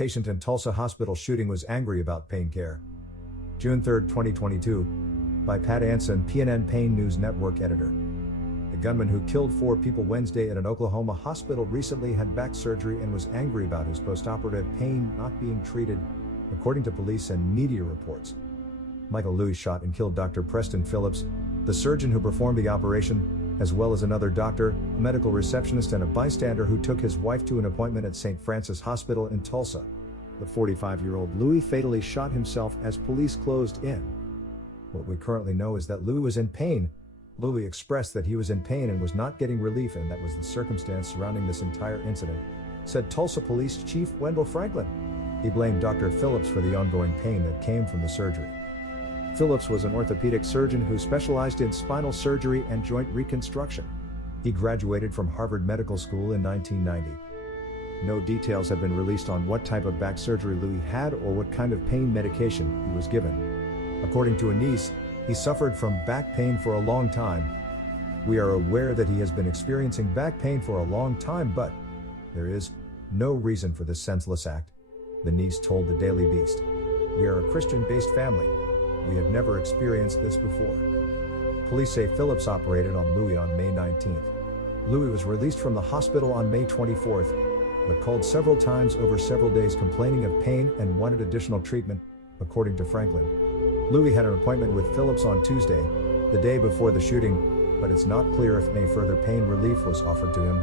Patient in Tulsa hospital shooting was angry about pain care. June 3, 2022. By Pat Anson, PNN Pain News Network editor. The gunman who killed 4 people Wednesday at an Oklahoma hospital recently had back surgery and was angry about his post-operative pain not being treated, according to police and media reports. Michael Louis shot and killed Dr. Preston Phillips, the surgeon who performed the operation, as well as another doctor, a medical receptionist and a bystander who took his wife to an appointment at St. Francis Hospital in Tulsa. The 45-year-old Louis fatally shot himself as police closed in. What we currently know is that Louis was in pain. Louis expressed that he was in pain and was not getting relief, and that was the circumstance surrounding this entire incident, said Tulsa Police Chief Wendell Franklin. He blamed Dr. Phillips for the ongoing pain that came from the surgery. Phillips was an orthopedic surgeon who specialized in spinal surgery and joint reconstruction. He graduated from Harvard Medical School in 1990. No details have been released on what type of back surgery Louis had or what kind of pain medication he was given. According to a niece, he suffered from back pain for a long time. We are aware that he has been experiencing back pain for a long time, but there is no reason for this senseless act, the niece told the Daily Beast. We are a Christian-based family. We have never experienced this before. Police say Phillips operated on Louis on May 19th. Louis was released from the hospital on May 24th, but called several times over several days complaining of pain and wanted additional treatment, according to Franklin. Louis had an appointment with Phillips on Tuesday, the day before the shooting, but it's not clear if any further pain relief was offered to him.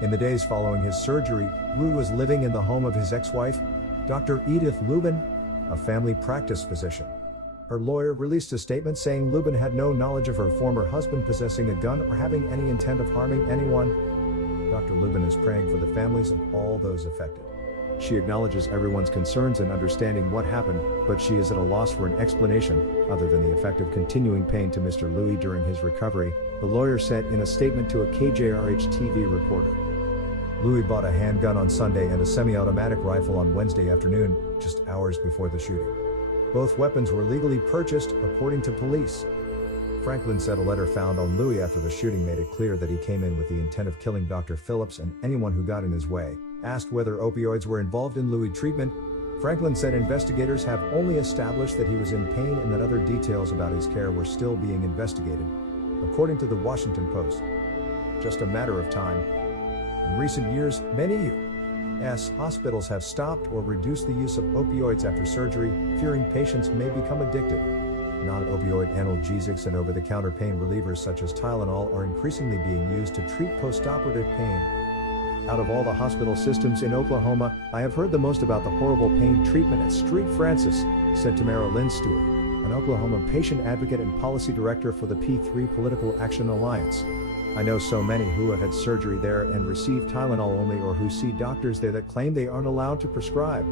In the days following his surgery, Louis was living in the home of his ex-wife, Dr. Edith Lubin, a family practice physician. Her lawyer released a statement saying Lubin had no knowledge of her former husband possessing a gun or having any intent of harming anyone. Dr. Lubin is praying for the families of all those affected. She acknowledges everyone's concerns and understanding what happened, but she is at a loss for an explanation, other than the effect of continuing pain to Mr. Louis during his recovery, the lawyer said in a statement to a KJRH-TV reporter. Louis bought a handgun on Sunday and a semi-automatic rifle on Wednesday afternoon, just hours before the shooting. Both weapons were legally purchased, according to police. Franklin said a letter found on Louis after the shooting made it clear that he came in with the intent of killing Dr. Phillips and anyone who got in his way. Asked whether opioids were involved in Louis' treatment, Franklin said investigators have only established that he was in pain and that other details about his care were still being investigated, according to the Washington Post. Just a matter of time. In recent years, many U.S. hospitals have stopped or reduced the use of opioids after surgery, fearing patients may become addicted. Non-opioid analgesics and over-the-counter pain relievers such as Tylenol are increasingly being used to treat post-operative pain. Out of all the hospital systems in Oklahoma, I have heard the most about the horrible pain treatment at St. Francis, said Tamara Lynn Stewart, an Oklahoma patient advocate and policy director for the P3 Political Action Alliance. I know so many who have had surgery there and receive Tylenol only, or who see doctors there that claim they aren't allowed to prescribe.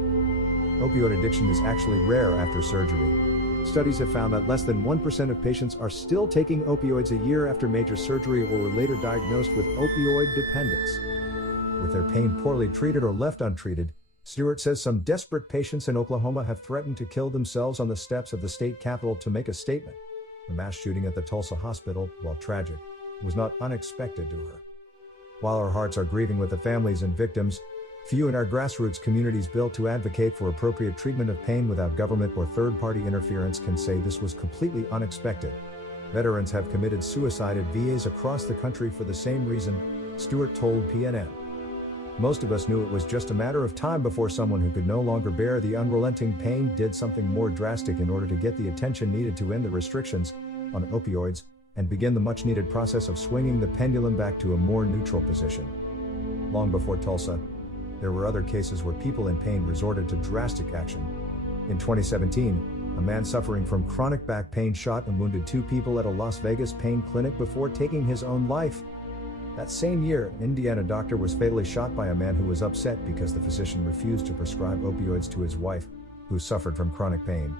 Opioid addiction is actually rare after surgery. Studies have found that less than 1% of patients are still taking opioids a year after major surgery or were later diagnosed with opioid dependence. With their pain poorly treated or left untreated, Stewart says some desperate patients in Oklahoma have threatened to kill themselves on the steps of the state capitol to make a statement. The mass shooting at the Tulsa hospital, while tragic, was not unexpected to her. While our hearts are grieving with the families and victims, few in our grassroots communities built to advocate for appropriate treatment of pain without government or third-party interference can say this was completely unexpected. Veterans have committed suicide at VAs across the country for the same reason, Stewart told PNN. Most of us knew it was just a matter of time before someone who could no longer bear the unrelenting pain did something more drastic in order to get the attention needed to end the restrictions on opioids and begin the much-needed process of swinging the pendulum back to a more neutral position. Long before Tulsa, there were other cases where people in pain resorted to drastic action. In 2017, a man suffering from chronic back pain shot and wounded 2 people at a Las Vegas pain clinic before taking his own life. That same year, an Indiana doctor was fatally shot by a man who was upset because the physician refused to prescribe opioids to his wife, who suffered from chronic pain.